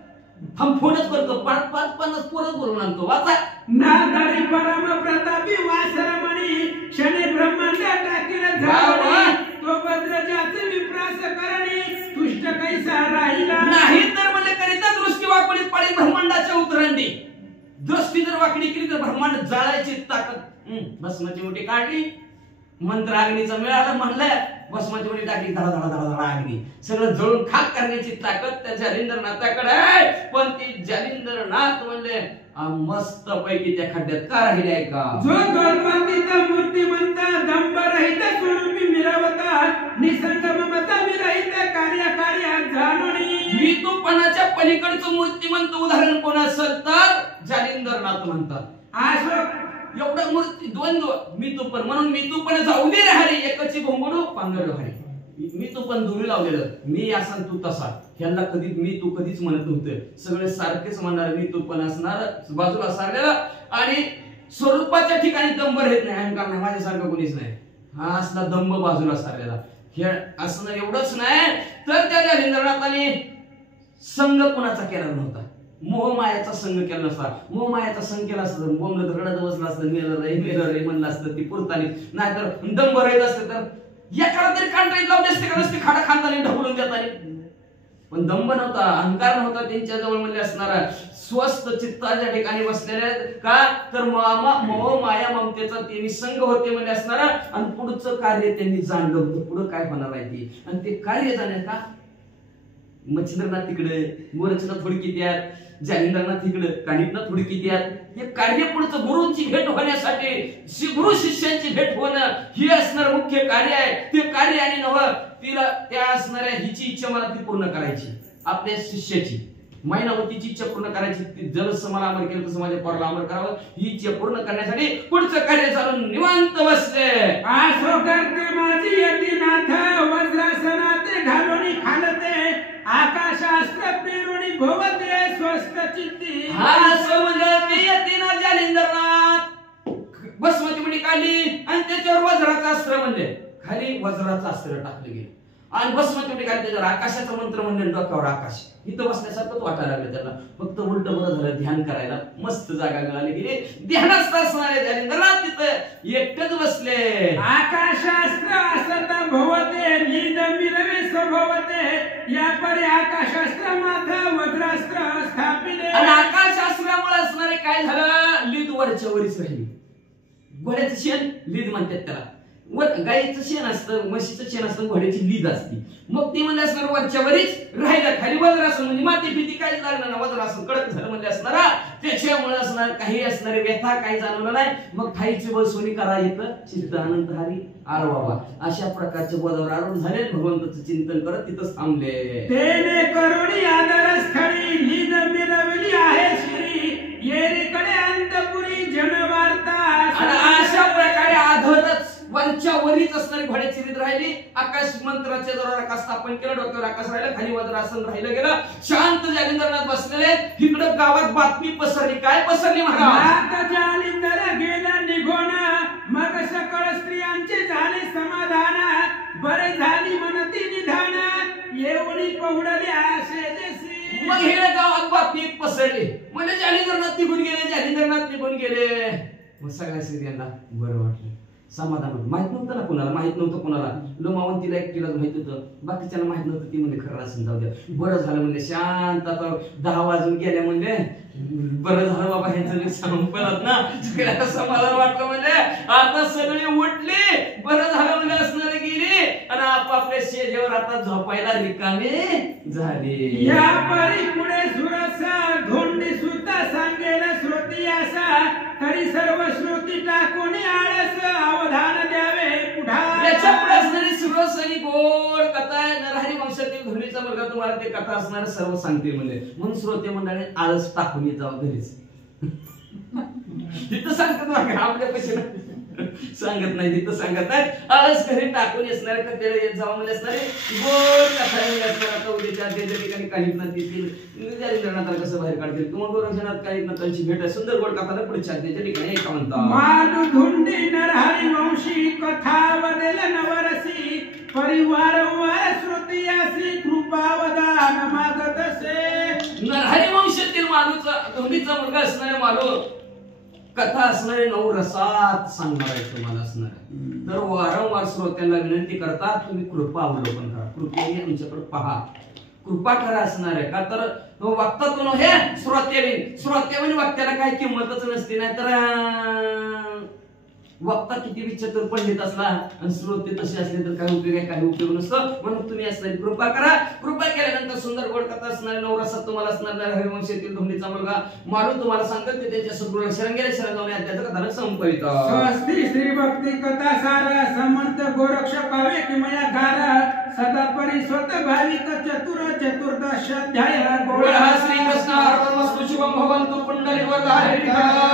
फोनच करतो, 5-50 पोरं बोलून आणतो. वाचा नादारी परम प्रतापी वासरमणी क्षणे ब्रह्मांड टाकीला जावणी तो भद्रजाचे विप्रास करणे तुष्ट कैसा राहिला नाही. तर म्हणजे करिता दृष्टी वाकडी पाडी ब्रह्मांडाच्या उतरंडी. दृष्टी जर वाकडी केली तर ब्रह्मांड जाळायची ताकद. भस्माची ओटी काढली, मंत्र अग्नीचा मिळाला, म्हणलं भस्माची ओटी टाकली, धडा धडा धडा धडा अग्नी, सगळं जळून खाक करण्याची ताकद त्या जालिंदरनाथाकडे आहे. पण ती जालिंदरनाथ म्हणले मस्त पैकी त्या खड्ड्यात का राहिले आहे का? जो द्वैतातीत मूर्तिमंत दंभ रहित स्वरूपी मिरवता निसंग ममता विरहित कार्य जाणोनी. मी तो पणाच्या पलीकडचं मूर्तिमंत उदाहरण कोण असेल तर जालिंदरनाथ म्हणतात. अशोक एवढं मूर्ती द्वंद्व मी तू पण, म्हणून मी तू पण जाऊ दे हरी एकची भोंगडू पांगड हरी. मी तू पण दुरी लावलेलं, मी असा तू तसा. ह्यांना कधी मी तू कधीच म्हणत नव्हतं, सगळे सारखेच म्हणणार. मी तू पण असणार, बाजूला सारलेला आणि स्वरूपाच्या ठिकाणी दंभ राहत नाही, अहंकार नाही, माझ्यासारखं कोणीच नाही. हा असला दंभ बाजूला सारलेला. हे असणं एवढंच नाही तर त्या जालिंदरनाथाने संघ कोणाचा केला नव्हता, मोहमायाचा संघ केला नसता. मोहमायाचा संघ केला असता तर बोंबलं तर रडत बसला असतं, मेलं रे म्हणलं असतं ती पुरतानी. नाहीतर दंभ राहत असते तर या काळात तरी कांटाळीत लावले असते का नसते, खाडा खांदाने ढकलून देतानी. पण दंभ नव्हता, अहंकार नव्हता त्यांच्या जवळ म्हणजे असणारा. स्वस्थ चित्ताच्या ठिकाणी बसलेले का तर मोह माया ममतेचा त्यांनी संघ होते म्हणजे असणारा. आणि पुढचं कार्य त्यांनी जाणलं होतं, पुढं काय होणार आहे ते. आणि ते कार्य जाण्यात का मच्छिंद्रनाथ तिकडे, गोरक्षनाथ थोडकी त्यात, जालिंदरनाथ तिकडे, कानिपनाथ थोडकी त्यात. हे कार्य पुढचं गुरूंची भेट होण्यासाठी, गुरु शिष्यांची भेट होणं हे असणार मुख्य कार्य आहे. ते कार्य आणि नव तिला त्या असणाऱ्या हिची इच्छा मला ती पूर्ण करायची, आपल्या शिष्याची मैनावतीची इच्छा पूर्ण करायची. जसं मला अमर केलं तसं माझ्या पोराला अमर करावं, ही इच्छा पूर्ण करण्यासाठी पुढचं कार्य चालून निवांत बसले. आसो करते माझी यतीनाथ वज्रासनाते घालून खालते आकाशास्त्र पेरुणी भोवते स्वस्थ चित्ती. हा म्हणजे यतीनाथ जालिंदरनाथ भस्माची मुठी काढली आणि त्याच्यावर वज्राचं अस्त्र म्हणले, खाली वज्राचं अस्त्र टाकलं गेलं आणि भस्माची मुठी काढली, त्याच्यावर आकाशाचा मंत्र म्हणले, डोक्यावर आकाश. इथं बसण्यासारखंच वाटायला लागलं त्याला. फक्त उलट बरं झालं, ध्यान करायला मस्त जागा मिळाली गेली. ध्यानात असणारे जालिंदरनाथ तिथं एकटेच बसले. आकाशास्त्र असत भवते लीद मिरवे स्वभवते या परी आकाशास्त्र माथा वज्रास्त्र स्थापिले. आणि आकाशास्त्रामुळे असणारे काय झालं, लीद वरच्या वरीच राहिली. घोड्याचं शेण लीद म्हणतात त्याला. गायीचं शेण असतं, म्हशीचं शेण असतं, घोड्याची लीद असती. मग ती म्हणजे असणार वरच्या वरीच राहिलं. खाली वज्रासन म्हणजे माती भीती काहीच लागणार ना, वज्रासन कडक झालं म्हणजे असणारा. त्याच्यामुळे असणार काही असणारे व्यथा काही जाणवलं नाही. मग ठाईची बसवणी करा येतं, चित्त अनंत हरी आर बाबा. अशा प्रकारचे बोधावर आरूढ झाले, भगवंताचं चिंतन करत तिथंच थांबले. तेने करुणी आदर स्थळी लीद मिरवली आहे श्री येरीकडे अंतपुरी जनवार्ता. अशा प्रकारे आधरच वरच्या वरीच असणारी घोड्याची रीत राहिली. आकाश मंत्राचे जरा आकाश स्थापन केलं, डोक्यावर आकाश राहिलं, खाली वज्रासन राहिलं गेलं. शांत जालिंदरनाथ बसलेले. इकडं गावात बातमी पसरली. काय पसरली महाराज? जालिंदर गेला निघून मग सकळ स्त्रियांचे झाले समाधान. बरे झाली मनती निधान एवढी पहुडली आशे जशी. मग हे गावात बातमी पसरली म्हणजे जालिंदरनाथ निघून गेले, जालिंदरनाथ निघून गेले. मग सगळ्या स्त्रियांना बरं वाटलं, समाधान होतं. माहित नव्हतं ना कुणाला, माहित नव्हतं कुणाला. लोमावंतीला एकटीलाच माहित होतं, बाकीच्याला माहित नव्हतं. ती म्हणजे खरं असं जाऊ द्या, बरं झालं म्हणजे. शांत आता 10 वाजून गेल्या म्हणजे बरं झालं बाबा, ह्यांचं संपलात ना. सगळ्याला समाधान वाटलं म्हणजे आता सगळे उठले, बरं झालं म्हणजे असणारे गेले आणि आपापल्या शेजेवर आता झोपायला रिकामे झाले. या परी पुढे सुरसा धोंडी सुद्धा सांगेल श्रोती असा तरी सर्व श्रोती टाकून आळस अवधान द्यावे. सुरस आणि गोड कथा आहे. नरहरी वंशातील धोनीचा मुलगा तुम्हाला ते कथा असणार सर्व सांगते म्हणले. म्हणून श्रोते मंडळी आळस टाकून जावं घरीच. तिथं सांगतात बघा, आपल्या पैसे सांगत नाही, तिथं सांगत नाही. आळस घरी टाकून असणारे कथेला येत जावं म्हणजे असणारे गोड कथा असणार. आता उद्याच्या त्या ठिकाणी काही ना येतील निधनात कसं बाहेर काढतील किंवा गोरक्षणात काही ना त्यांची भेट आहे. सुंदर गोड कथा पुढच्या त्याच्या ठिकाणी एका म्हणतात मालू धुंडी नरहरी वंशी कथा वदेल नवरसी परिवार वार श्रुतियासी कृपा वदान मागतसे. नरहरी वंशातील मालूचा धोंडीचा मुलगा असणारे मालू कथा असणारे 9 रसात सांगणार आहे तुम्हाला असणार आहे. तर वारंवार श्रोत्यांना विनंती करतात तुम्ही कृपा अवलोकन करा, कृपेने आमच्याकडे पहा, कृपा करा असणार आहे. का तर वक्तातून हे श्रोत्याविन वक्त्याला काही किंमतच नसते. नाही तर वक्ता किती विचित्र पंडित असला आणि श्रोते तसे असले तर काही उपयोग आहे, काही उपयोग नसतो. म्हणून तुम्ही असणारी कृपा करा. कृपा केल्यानंतर सुंदर गोड कथा असणारे 9 रसात तुम्हाला असणार हरिवंशातील धोंडीचा मुलगा मारून तुम्हाला सांगतात की त्यांच्या सद्गुरूला शरण गेले, शरण जाऊन त्याचं कथानक संपवित. स्वस्ती श्री भक्ती कथा सार समर्थ गोरक्ष काव्य किमया कार सदा परिस्वत भाविक चतुर चतुर्दश अध्याय गोड हा श्री कृष्ण अर्पणमस्तु शुभम भवन्तु पुंडरीक वरदाय.